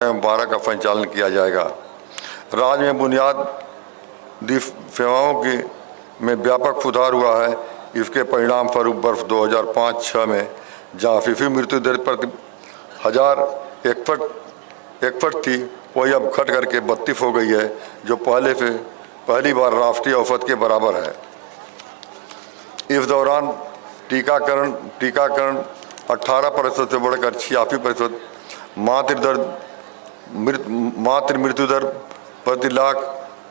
12 का संचालन किया जाएगा। राज्य में बुनियादी सेवाओं की में व्यापक सुधार हुआ है। इसके परिणाम स्वरूप वर्ष 2005-06 में जहाँ फीसदी मृत्यु दर प्रति 1000 61 थी, वही अब घट करके 32 हो गई है, जो पहली बार राष्ट्रीय औसत के बराबर है। इस दौरान टीकाकरण 18% से बढ़कर 86%, मातृ मृत्यु दर प्रति लाख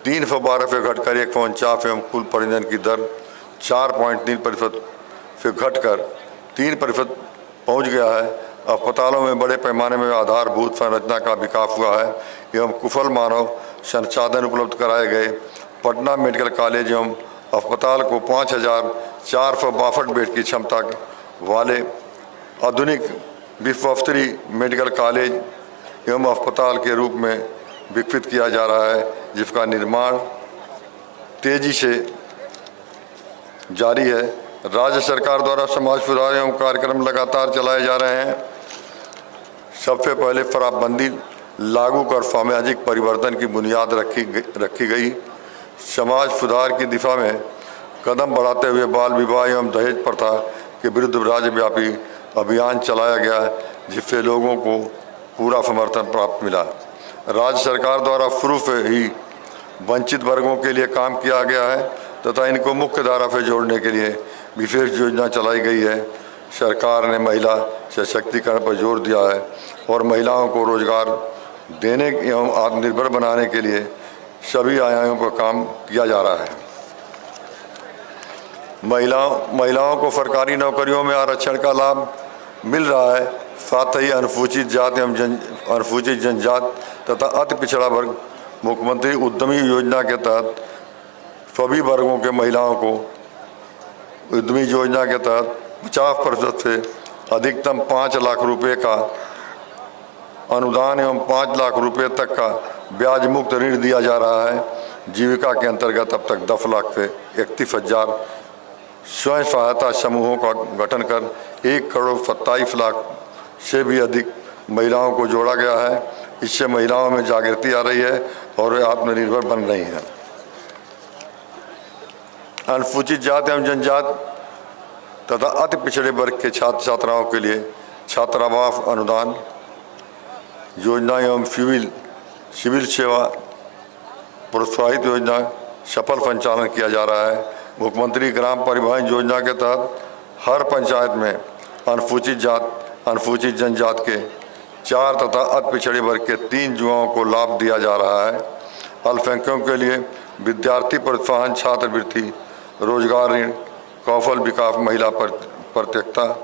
312 से घटकर 149 एवं कुल परिजन की दर 4.3% से घटकर 3% पहुँच गया है। अस्पतालों में बड़े पैमाने में आधारभूत संरचना का विकास हुआ है एवं कुशल मानव संसाधन उपलब्ध कराए गए। पटना मेडिकल कॉलेज एवं अस्पताल को 5462 बेड की क्षमता वाले आधुनिक विश्वस्तरीय मेडिकल कॉलेज एवं अस्पताल के रूप में विकसित किया जा रहा है, जिसका निर्माण तेजी से जारी है। राज्य सरकार द्वारा समाज सुधार एवं कार्यक्रम लगातार चलाए जा रहे हैं। सबसे पहले शराबबंदी लागू कर सामाजिक परिवर्तन की बुनियाद रखी गई। समाज सुधार की दिशा में कदम बढ़ाते हुए बाल विवाह एवं दहेज प्रथा के विरुद्ध राज्यव्यापी अभियान चलाया गया, जिससे लोगों को पूरा समर्थन प्राप्त मिला। राज्य सरकार द्वारा शुरू से ही वंचित वर्गों के लिए काम किया गया है तथा इनको मुख्य धारा से जोड़ने के लिए विशेष योजना चलाई गई है। सरकार ने महिला सशक्तिकरण पर जोर दिया है और महिलाओं को रोजगार देने एवं आत्मनिर्भर बनाने के लिए सभी आयामों पर काम किया जा रहा है। महिलाओं को सरकारी नौकरियों में आरक्षण का लाभ मिल रहा है। साथ ही अनुसूचित जाति एवं अनुसूचित जनजाति तथा अति पिछड़ा वर्ग मुख्यमंत्री उद्यमी योजना के तहत सभी वर्गों के महिलाओं को उद्यमी योजना के तहत 50% से अधिकतम 5 लाख रुपए का अनुदान एवं 5 लाख रुपए तक का ब्याज मुक्त ऋण दिया जा रहा है। जीविका के अंतर्गत अब तक 10 लाख से 31,000 स्वयं सहायता समूहों का गठन कर 1,27,00,000 से भी अधिक महिलाओं को जोड़ा गया है। इससे महिलाओं में जागृति आ रही है और वे आत्मनिर्भर बन रही हैं। अनुसूचित जाति एवं जनजाति तथा अति पिछड़े वर्ग के छात्र छात्राओं के लिए छात्रावास अनुदान योजना एवं सिविल सेवा प्रोत्साहित योजना सफल संचालन किया जा रहा है। मुख्यमंत्री ग्राम परिवहन योजना के तहत हर पंचायत में अनुसूचित जाति अनुसूचित जनजाति के 4 तथा अति पिछड़े वर्ग के 3 युवाओं को लाभ दिया जा रहा है। अल्पसंख्यकों के लिए विद्यार्थी प्रोत्साहन छात्रवृत्ति, रोजगार ऋण, कौशल विकास, महिला प्रत्यक्षता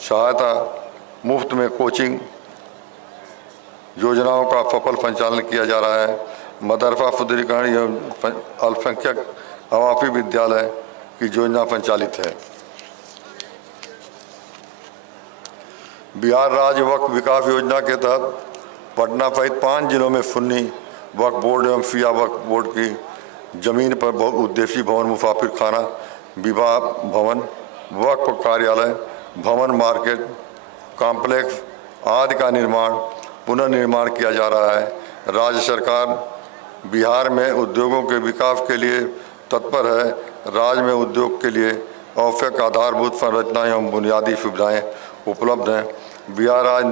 सहायता, मुफ्त में कोचिंग योजनाओं का सफल संचालन किया जा रहा है। मदरसा सुदृढ़ीकरण एवं अल्पसंख्यक आवासीय विद्यालय की योजना संचालित है। बिहार राज्य वक्फ विकास योजना के तहत पटना सहित 5 जिलों में सुन्नी वक्फ बोर्ड एवं शिया वक्फ बोर्ड की जमीन पर बहुउद्देशीय भवन, मुसाफिर खाना, विवाह भवन, वक्फ कार्यालय भवन, मार्केट कॉम्प्लेक्स आदि का पुनर्निर्माण किया जा रहा है। राज्य सरकार बिहार में उद्योगों के विकास के लिए तत्पर है। राज्य में उद्योग के लिए आवश्यक आधारभूत संरचना एवं बुनियादी सुविधाएं उपलब्ध हैं। बिहार आज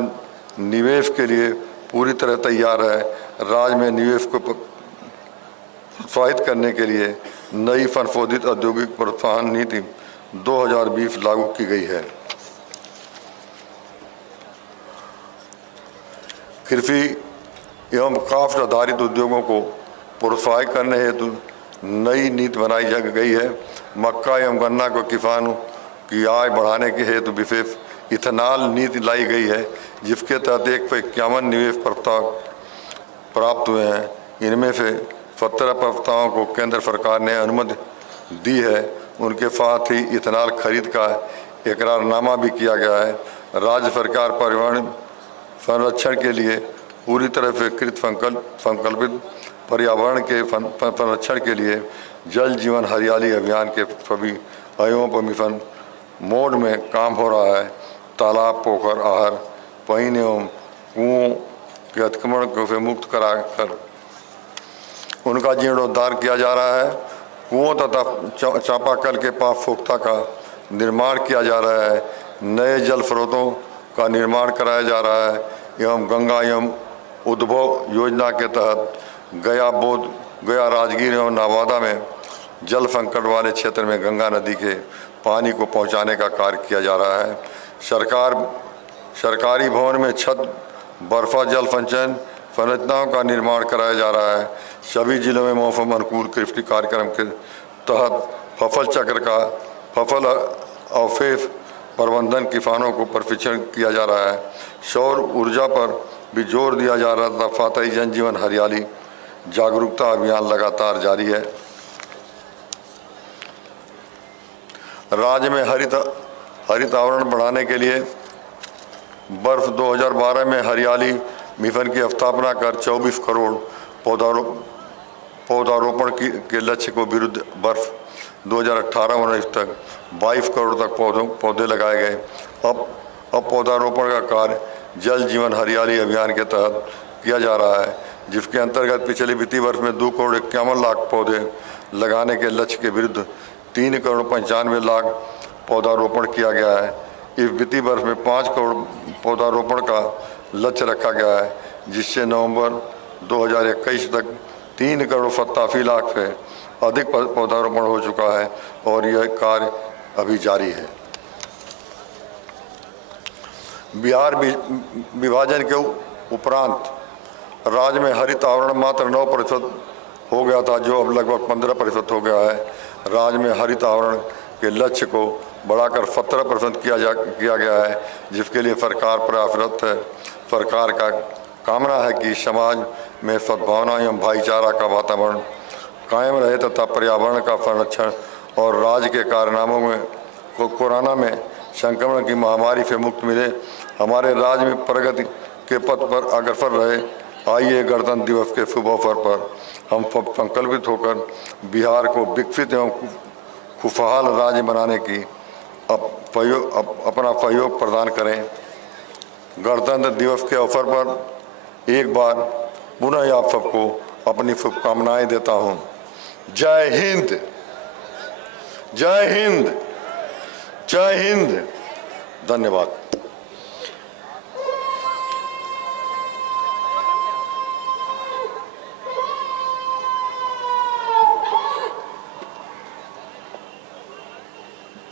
निवेश के लिए पूरी तरह तैयार है। राज्य में निवेश को प्रोत्साहित करने के लिए नई संशोधित औद्योगिक प्रोत्साहन नीति 2020 लागू की गई है। कृषि एवं काफ्ट आधारित उद्योगों को प्रोत्साहित करने हेतु नई नीति बनाई गई है। मक्का एवं गन्ना को किसानों की आय बढ़ाने के हेतु विशेष इथेनॉल नीति लाई गई है, जिसके तहत 151 निवेश प्रस्ताव प्राप्त हुए हैं। इनमें से 17 प्रस्तावों को केंद्र सरकार ने अनुमति दी है। उनके साथ ही इथेनॉल खरीद का इकरारनामा भी किया गया है। राज्य सरकार पर्यावरण संरक्षण के लिए पूरी तरह से संकल्पित पर्यावरण के संरक्षण के लिए जल जीवन हरियाली अभियान के सभी आयामों पर मिशन मोड में काम हो रहा है। तालाब, पोखर, आहर, पईन एवं कुओं के अतिक्रमण को मुक्त कराकर उनका जीर्णोद्धार किया जा रहा है। कुओं तथा चापाकल के पापोक्ता का निर्माण किया जा रहा है। नए जल स्रोतों का निर्माण कराया जा रहा है एवं गंगा एवं उद्भव योजना के तहत गया राजगीर एवं नवादा में जल संकट वाले क्षेत्र में गंगा नदी के पानी को पहुंचाने का कार्य किया जा रहा है। सरकारी भवन में छत बर्फा जल संचयन संरचनाओं का निर्माण कराया जा रहा है। सभी जिलों में मौसम अनुकूल कृषि कार्यक्रम के तहत फसल चक्र का फसल अवशेष प्रबंधन किसानों को प्रशिक्षण किया जा रहा है। सौर ऊर्जा पर भी जोर दिया जा रहा था। साथ ही जन जीवन हरियाली जागरूकता अभियान लगातार जारी है। राज्य में हरित आवरण बढ़ाने के लिए वर्ष 2012 में हरियाली मिशन की स्थापना कर 24 करोड़ पौधारोपण के लक्ष्य को विरुद्ध वर्ष 2018-19 तक 22 करोड़ तक पौधे लगाए गए। अब पौधारोपण का कार्य जल जीवन हरियाली अभियान के तहत किया जा रहा है, जिसके अंतर्गत पिछले वित्तीय वर्ष में 2 करोड़ 51 लाख पौधे लगाने के लक्ष्य के विरुद्ध 3 करोड़ 95 लाख पौधारोपण किया गया है। इस वित्तीय वर्ष में 5 करोड़ पौधारोपण का लक्ष्य रखा गया है, जिससे नवंबर 2021 तक 3 करोड़ 87 लाख से अधिक पौधारोपण हो चुका है और यह कार्य अभी जारी है। बिहार विभाजन के उपरांत राज्य में हरित आवरण मात्र 9% हो गया था, जो अब लगभग 15% हो गया है। राज्य में हरित आवरण के लक्ष्य को बढ़ाकर 17% किया गया है, जिसके लिए सरकार प्रयासरत है। सरकार का कामना है कि समाज में सद्भावना एवं भाईचारा का वातावरण कायम रहे तथा पर्यावरण का संरक्षण और राज्य के कारनामों में कोरोना में संक्रमण की महामारी से मुक्ति मिले। हमारे राज्य में प्रगति के पथ पर अग्रसर रहे। आइए गणतंत्र दिवस के शुभ अवसर पर हम संकल्पित होकर बिहार को विकसित एवं खुशहाल राज्य बनाने की अपना सहयोग प्रदान करें। गणतंत्र दिवस के अवसर पर एक बार पुनः आप सबको अपनी शुभकामनाएं देता हूं। जय हिंद, जय हिंद, जय हिंद। धन्यवाद।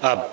अब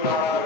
Gracias.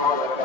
महोदय।